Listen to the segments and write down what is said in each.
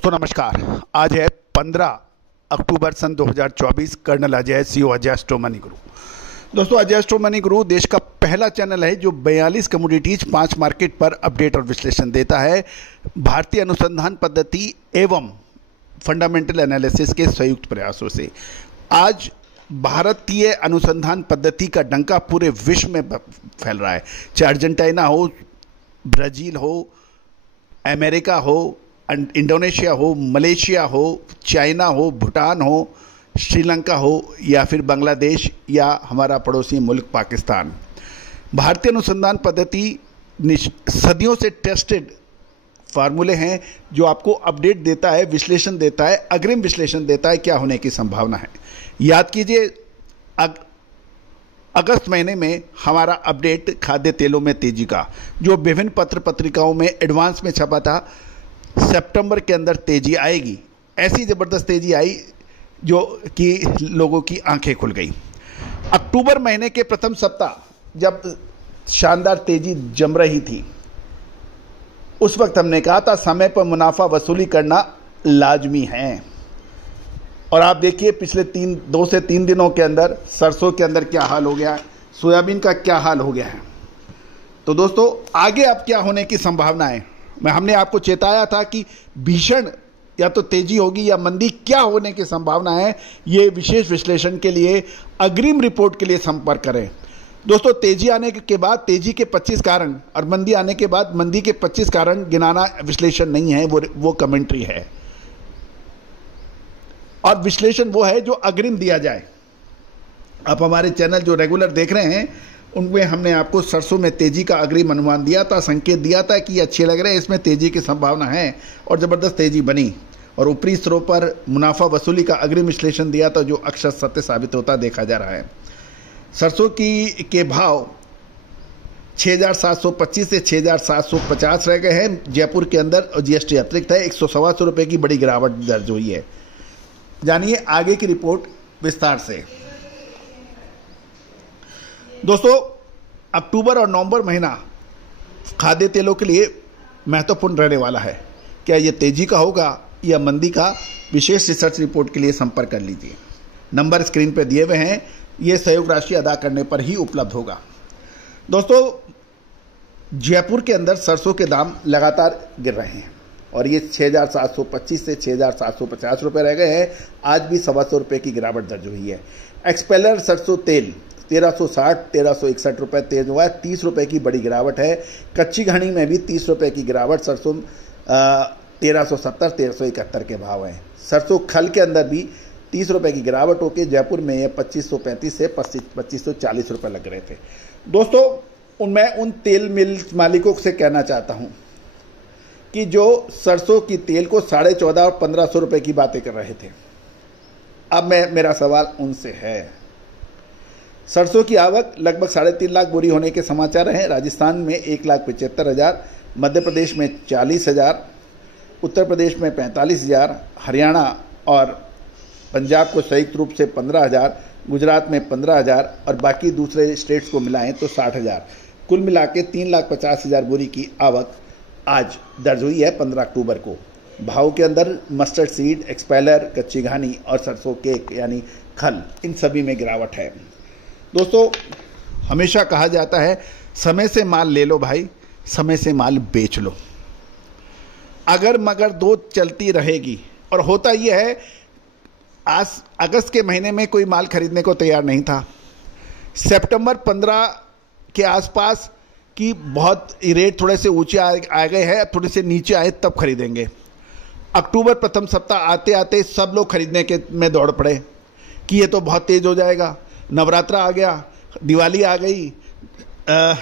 दोस्तों नमस्कार। आज है 15 अक्टूबर सन 2024। Colonel Ajay CO Ajay astro money गुरु। दोस्तों अजय एस्ट्रो मनी गुरु देश का पहला चैनल है जो 42 कमोडिटीज 5 मार्केट पर अपडेट और विश्लेषण देता है भारतीय अनुसंधान पद्धति एवं फंडामेंटल एनालिसिस के संयुक्त प्रयासों से। आज भारतीय अनुसंधान पद्धति का डंका पूरे विश्व में फैल रहा है, चाहे अर्जेंटीना हो, ब्राज़ील हो, अमेरिका हो, इंडोनेशिया हो, मलेशिया हो, चाइना हो, भूटान हो, श्रीलंका हो या फिर बांग्लादेश या हमारा पड़ोसी मुल्क पाकिस्तान। भारतीय अनुसंधान पद्धति सदियों से टेस्टेड फार्मूले हैं जो आपको अपडेट देता है, विश्लेषण देता है, अग्रिम विश्लेषण देता है क्या होने की संभावना है। याद कीजिए अगस्त महीने में हमारा अपडेट खाद्य तेलों में तेजी का जो विभिन्न पत्र पत्रिकाओं में एडवांस में छपा था, सितंबर के अंदर तेजी आएगी। ऐसी ज़बरदस्त तेजी आई जो कि लोगों की आंखें खुल गई। अक्टूबर महीने के प्रथम सप्ताह जब शानदार तेजी जम रही थी, उस वक्त हमने कहा था समय पर मुनाफा वसूली करना लाजमी है। और आप देखिए पिछले 2 से 3 दिनों के अंदर सरसों के अंदर क्या हाल हो गया है, सोयाबीन का क्या हाल हो गया है। तो दोस्तों आगे अब क्या होने की संभावना है, हमने आपको चेताया था कि भीषण या तो तेजी होगी या मंदी, क्या होने की संभावना है। ये विशेष विश्लेषण के लिए अग्रिम रिपोर्ट के लिए संपर्क करें। दोस्तों तेजी आने के बाद तेजी के 25 कारण और मंदी आने के बाद मंदी के 25 कारण गिनाना विश्लेषण नहीं है, वो कमेंट्री है। और विश्लेषण वो है जो अग्रिम दिया जाए। आप हमारे चैनल जो रेगुलर देख रहे हैं उनमें हमने आपको सरसों में तेजी का अग्रिम अनुमान दिया था, संकेत दिया था कि ये अच्छे लग रहे हैं, इसमें तेजी की संभावना है, और ज़बरदस्त तेजी बनी। और ऊपरी स्तरों पर मुनाफा वसूली का अग्रिम विश्लेषण दिया था जो अक्षर सत्य साबित होता देखा जा रहा है। सरसों के भाव 6,725 से 6,750 रह गए हैं जयपुर के अंदर, और जीएसटी अतिरिक्त है 100-125 रुपये की बड़ी गिरावट दर्ज हुई है। जानिए आगे की रिपोर्ट विस्तार से। दोस्तों अक्टूबर और नवंबर महीना खाद्य तेलों के लिए महत्वपूर्ण रहने वाला है। क्या ये तेजी का होगा या मंदी का, विशेष रिसर्च रिपोर्ट के लिए संपर्क कर लीजिए। नंबर स्क्रीन पर दिए हुए हैं, ये सहयोग राशि अदा करने पर ही उपलब्ध होगा। दोस्तों जयपुर के अंदर सरसों के दाम लगातार गिर रहे हैं और ये 6,725 से 6,750 रुपये रह गए हैं। आज भी 125 रुपये की गिरावट दर्ज हुई है। एक्सपेलर सरसों तेल 1,360-1,361 रुपये तेज हुआ है, 30 रुपये की बड़ी गिरावट है। कच्ची घानी में भी 30 रुपये की गिरावट, सरसों 1,370-1,371 के भाव हैं। सरसों खल के अंदर भी 30 रुपये की गिरावट होकर जयपुर में ये 2,535 से 2,540 रुपये लग रहे थे। दोस्तों मैं उन तेल मिल मालिकों से कहना चाहता हूँ कि जो सरसों की तेल को 14,500 और 1,500 रुपये की बातें कर रहे थे, अब मेरा सवाल उनसे है। सरसों की आवक लगभग 3.5 लाख बोरी होने के समाचार हैं। राजस्थान में 1,75,000, मध्य प्रदेश में 40,000, उत्तर प्रदेश में 45,000, हरियाणा और पंजाब को संयुक्त रूप से 15,000, गुजरात में 15,000 और बाकी दूसरे स्टेट्स को मिलाएं तो 60,000। कुल मिला के 3,50,000 बोरी की आवक आज दर्ज हुई है 15 अक्टूबर को। भाव के अंदर मस्टर्ड सीड, एक्सपेलर, कच्ची घानी और सरसों केक यानी खल, इन सभी में गिरावट है। दोस्तों हमेशा कहा जाता है समय से माल ले लो भाई, समय से माल बेच लो। अगर मगर दो चलती रहेगी। और होता यह है आज अगस्त के महीने में कोई माल खरीदने को तैयार नहीं था। सितंबर 15 के आसपास कि बहुत रेट थोड़े से ऊंचे आ गए हैं, थोड़े से नीचे आए तब खरीदेंगे। अक्टूबर प्रथम सप्ताह आते आते सब लोग खरीदने के में दौड़ पड़े कि ये तो बहुत तेज हो जाएगा। नवरात्रा आ गया, दिवाली आ गई,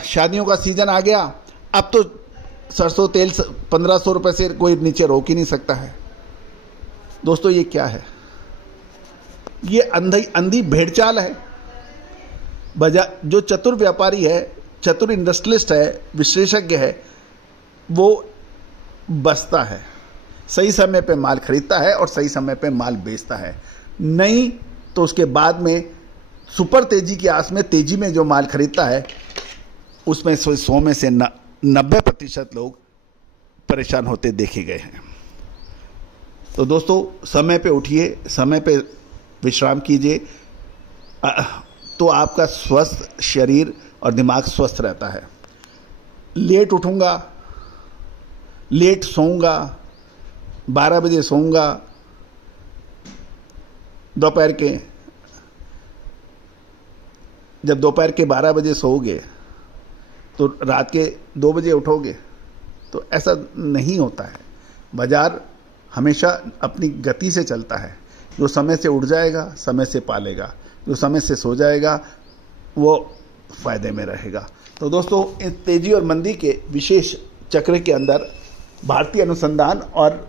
शादियों का सीजन आ गया। अब तो सरसों तेल 1,500 रुपये से कोई नीचे रोक ही नहीं सकता है। दोस्तों ये क्या है? ये अंधी भेड़चाल है। जो चतुर व्यापारी है, चतुर इंडस्ट्रियलिस्ट है, विशेषज्ञ है, वो बचता है, सही समय पे माल खरीदता है और सही समय पे माल बेचता है। नहीं तो उसके बाद में सुपर तेजी की आस में तेजी में जो माल खरीदता है उसमें 100 में से 90% लोग परेशान होते देखे गए हैं। तो दोस्तों समय पे उठिए, समय पे विश्राम कीजिए, तो आपका स्वस्थ शरीर और दिमाग स्वस्थ रहता है। लेट उठूंगा, लेट सोऊंगा, 12 बजे सोऊंगा दोपहर के, जब दोपहर के 12 बजे सोओगे तो रात के 2 बजे उठोगे, तो ऐसा नहीं होता है। बाजार हमेशा अपनी गति से चलता है। जो समय से उठ जाएगा समय से पालेगा, जो समय से सो जाएगा वो फायदे में रहेगा। तो दोस्तों, इस तेजी और मंदी के विशेष चक्र के अंदर भारतीय अनुसंधान और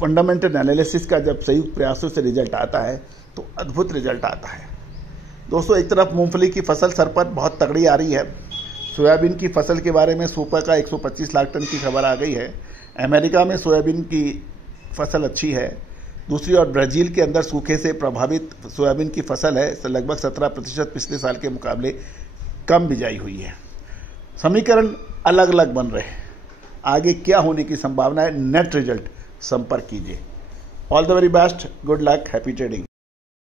फंडामेंटल एनालिसिस का जब संयुक्त प्रयासों से रिजल्ट आता है तो अद्भुत रिजल्ट आता है। दोस्तों, एक तरफ मूंगफली की फसल सर पर बहुत तगड़ी आ रही है। सोयाबीन की फसल के बारे में सूपा का 125 लाख टन की खबर आ गई है। अमेरिका में सोयाबीन की फसल अच्छी है। दूसरी ओर ब्राज़ील के अंदर सूखे से प्रभावित सोयाबीन की फसल है, लगभग 17% पिछले साल के मुकाबले कम बिजाई हुई है। समीकरण अलग अलग बन रहे हैं। आगे क्या होने की संभावना है, नेट रिजल्ट संपर्क कीजिए। All the very best, good luck, happy trading.